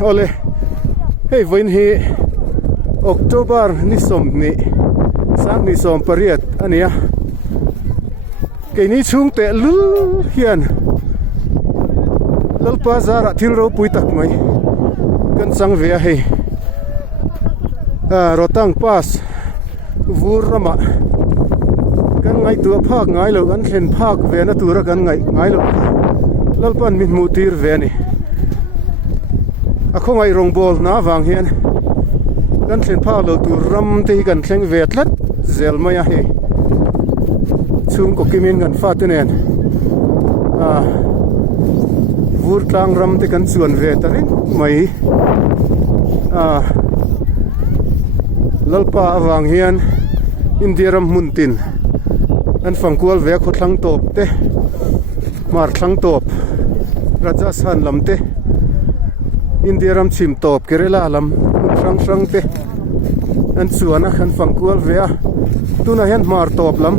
ole hei voin hi October ni som ni sang ni som pariat ania ke ni chung te lul hian lalpa zara thil ro pui tak mai kan sang ve hei rotang pass vur rama kan ngai tu phak ngai lo kan thlen phak ve na tura kan ngai lo lalpan min mu tir ve ni a khongai rong bol na wang hian kan thlen phak lo tur ram te kan thleng ve tlat zel mai a he chung ko kimin kan fa te nen vur tlang ram te kan chuan ve tarin mai lalpa awang hian indiaram muntin an fangkual ve kho thlang top te mar thlang top rajasthan lam te indiaram chim top kerala lam sang te an chuana khan fangkual ve a tuna hian mar top lam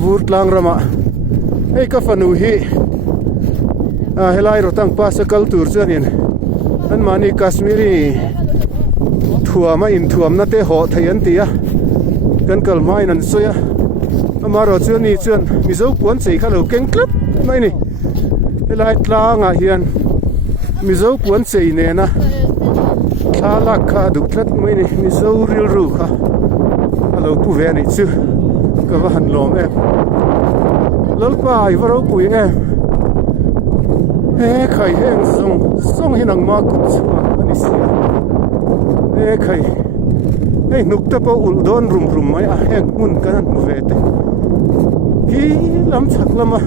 vur tlang rama ei ka fanu hi helai rotang pa sakal tur chanin an mani kashmiri thuama in thuam na te ho thaian tia kan kalmai nan soya amaro chuan mizo puan sei khalo keng klap mai ni helai tlanga hian mizo puan sei ne na thala kha du thlat mai ni mizo ril ru kha alo pu ve ni chu ka va han lom em lalpa ai varo pui em khai heng song hinang ma kut chuwa ani sia khai ei nukta po ul don rum mai a heng mun kan mu ve te hi lam chak lama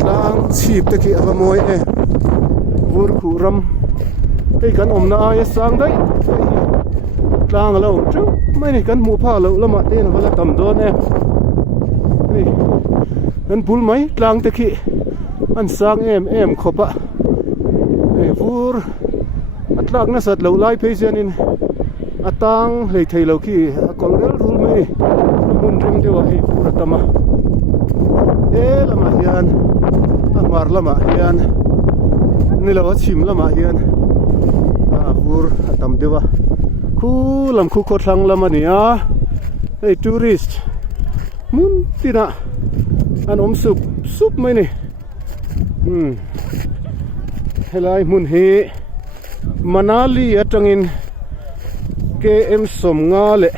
tlang chip te ki ava moi vur khu ram ei kan omna ai sang dai tlang lo chu mai ni kan mu pha lo lama te na wala tam don ei kan pul mai tlang te ki an sang em khopa ei vur atlak na sat lo lai pe janin atang lei thei lo ki kolrel rul mai mun rim dewa hei pura tama lama hian amar lama hian nilawa chim lama hian vur atam dewa khu lam khu kho thlang lama ni a ei tourist mun tina an om sup mai ni helai mun he Manali atangin KM Somnga le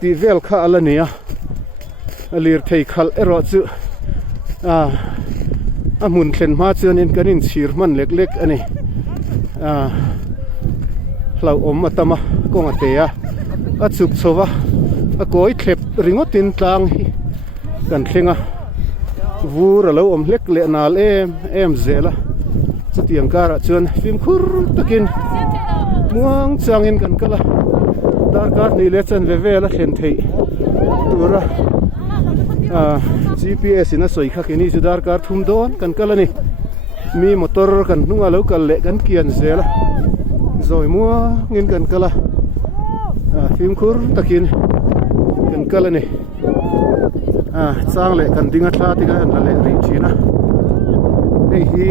ti vel kha alania alir thei khal ero chu amun thlen ma chuanin kanin chhir man lek ani hlau om atama konga teya achuk chowa a koi thlep ringotin tlang hi kan thlenga vur alo om hlek le nal em zela chutiang kara chuan film khur takin muang changin kan kala darkar ni le chan ve la thlen thei tura GPS ina soi kha kini chu darkar thum don kan kala ni mi motor kan nunga lo kal le kan kian zela zoi muangin kan kala film khur takin kan kala ni chang le kan dinga thla ti kan la le ri thina ei hi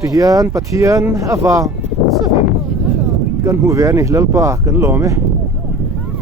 tihian pathian awang savin kan hu ve ni lalpa kan lome